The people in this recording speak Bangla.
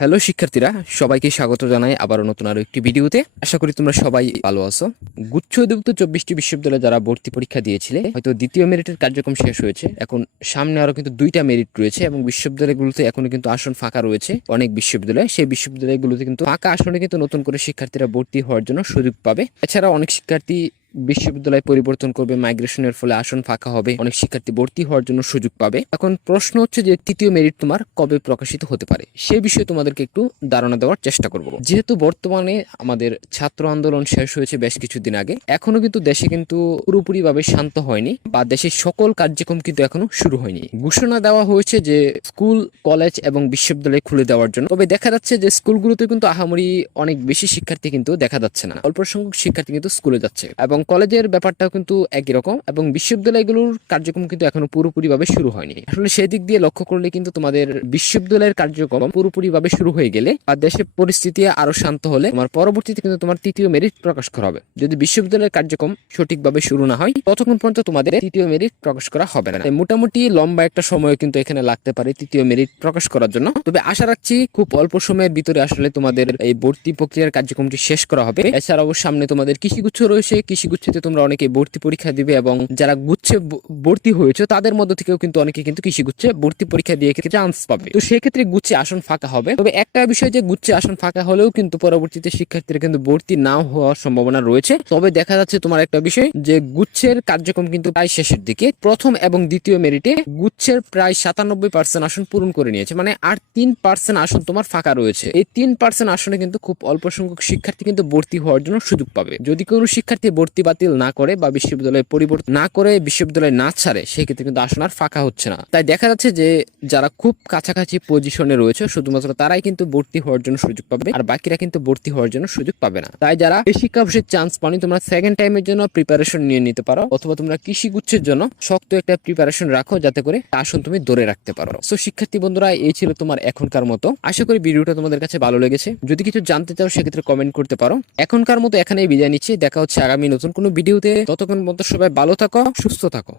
হ্যালো শিক্ষার্থীরা, সবাইকে স্বাগত জানাই আবারও নতুন আরো একটি ভিডিওতে। আশা করি তোমরা সবাই ভালো আছো। গুচ্ছ অধিভুক্ত 24টি বিশ্ববিদ্যালয়ে যারা ভর্তি পরীক্ষা দিয়েছিলে, হয়তো দ্বিতীয় মেরিটের কার্যক্রম শেষ হয়েছে। এখন সামনে আরো কিন্তু 2টা মেরিট রয়েছে এবং বিশ্ববিদ্যালয়গুলোতে এখনো কিন্তু আসন ফাঁকা রয়েছে। অনেক বিশ্ববিদ্যালয়, সেই বিশ্ববিদ্যালয়গুলোতে কিন্তু ফাঁকা আসনে কিন্তু নতুন করে শিক্ষার্থীরা ভর্তি হওয়ার জন্য সুযোগ পাবে। এছাড়া অনেক শিক্ষার্থী বিশ্ববিদ্যালয় পরিবর্তন করবে, মাইগ্রেশনের ফলে আসন ফাঁকা হবে, অনেক শিক্ষার্থী ভর্তি হওয়ার জন্য সুযোগ পাবে। এখন প্রশ্ন হচ্ছে যে তৃতীয় মেরিট তোমার কবে প্রকাশিত হতে পারে, সেই বিষয়ে তোমাদেরকে একটু ধারণা দেওয়ার চেষ্টা করব। যেহেতু বর্তমানে আমাদের ছাত্র আন্দোলন শেষ হয়েছে বেশ কিছুদিন আগে, এখনো কিন্তু দেশে কিন্তু পুরোপুরি ভাবে শান্ত হয়নি বা দেশের সকল কার্যক্রম কিন্তু এখনো শুরু হয়নি। ঘোষণা দেওয়া হয়েছে যে স্কুল, কলেজ এবং বিশ্ববিদ্যালয় খুলে দেওয়ার জন্য। তবে দেখা যাচ্ছে যে স্কুলগুলোতে কিন্তু আহামরি অনেক বেশি শিক্ষার্থী কিন্তু দেখা যাচ্ছে না, অল্প সংখ্যক শিক্ষার্থী কিন্তু স্কুলে যাচ্ছে এবং কলেজের ব্যাপারটাও কিন্তু একই রকম এবং বিশ্ববিদ্যালয়গুলোর কার্যক্রম কিন্তু এখনো পুরোপুরি ভাবে শুরু হয়নি। আসলে সেই দিক দিয়ে লক্ষ্য করলে কিন্তু তোমাদের বিশ্ববিদ্যালয়ের কার্যক্রম পুরোপুরি ভাবে শুরু হয়ে গেলে আর দেশের পরিস্থিতি আরো শান্ত হলে তোমার পরবর্তীতে কিন্তু তোমার তৃতীয় মেরিট প্রকাশ করা হবে। যদি বিশ্ববিদ্যালয়ের কার্যক্রম সঠিকভাবে শুরু না হয়, ততক্ষণ পর্যন্ত তোমাদের তৃতীয় মেরিট প্রকাশ করা হবে না। মোটামুটি লম্বা একটা সময় কিন্তু এখানে লাগতে পারে তৃতীয় মেরিট প্রকাশ করার জন্য। তবে আশা রাখছি খুব অল্প সময়ের ভিতরে আসলে তোমাদের এই ভর্তি প্রক্রিয়ার কার্যক্রমটি শেষ করা হবে। এছাড়াও সামনে তোমাদের কৃষিগুচ্ছ রয়েছে, কৃষিগুচ্ছতে তোমরা অনেকে ভর্তি পরীক্ষা দিবে এবং যারা গুচ্ছে ভর্তি হয়েছে তাদের মধ্য থেকেও কিন্তু অনেকে কিন্তু কৃষিগুচ্ছে ভর্তি পরীক্ষা দিয়ে চান্স পাবে। তো সেক্ষেত্রে গুচ্ছে আসন ফাঁকা হবে। তবে একটা বিষয় যে গুচ্ছে আসন ফাঁকা হলেও কিন্তু পরবর্তীতে শিক্ষার্থীরা কিন্তু ভর্তি নাও হওয়ার সম্ভাবনা রয়েছে। তবে দেখা যাচ্ছে তোমার একটা বিষয় যে গুচ্ছের কার্যক্রম কিন্তু প্রায় শেষের দিকে। প্রথম এবং দ্বিতীয় মেরিটে গুচ্ছের প্রায় 97% আসন পূরণ করে নিয়েছে, মানে আর 3% আসন তোমার ফাঁকা রয়েছে। এই 3% আসনে কিন্তু খুব অল্প সংখ্যক শিক্ষার্থী কিন্তু ভর্তি হওয়ার জন্য সুযোগ পাবে। যদি কোনো শিক্ষার্থী ভর্তি বাতিল না করে বা বিশ্ববিদ্যালয়ে পরিবর্তন না করে বিশ্ববিদ্যালয় না ছাড়ে, সেক্ষেত্রে কিন্তু আসন আর ফাঁকা হচ্ছে না। তাই দেখা যাচ্ছে যে যারা খুব কাছাকাছি পজিশনে রয়েছে শুধুমাত্র তারাই কিন্তু ভর্তি হওয়ার জন্য সুযোগ পাবে, আর বাকিরা কিন্তু ভর্তি হওয়ার জন্য সুযোগ পাবে না। তাই যারা এই শিক্ষাবর্ষের চান্স পানি, তোমরা সেকেন্ড টাইমের জন্য প্রিপারেশন নিয়ে নিতে পারো, অথবা তোমরা কৃষিগুচ্ছের জন্য শক্ত একটা প্রিপারেশন রাখো যাতে করে আসন তুমি ধরে রাখতে পারো। সো শিক্ষার্থী বন্ধুরা, এই ছিল তোমার এখনকার মতো। আশা করি ভিডিওটা তোমাদের কাছে ভালো লেগেছে। যদি কিছু জানতে চাও সেক্ষেত্রে কমেন্ট করতে পারো। এখনকার মতো এখানেই বিদায় নিচ্ছি, দেখা হচ্ছে আগামী নতুন কোনো ভিডিওতে। ততক্ষণ পর্যন্ত সবাই ভালো থাকো, সুস্থ থাকো।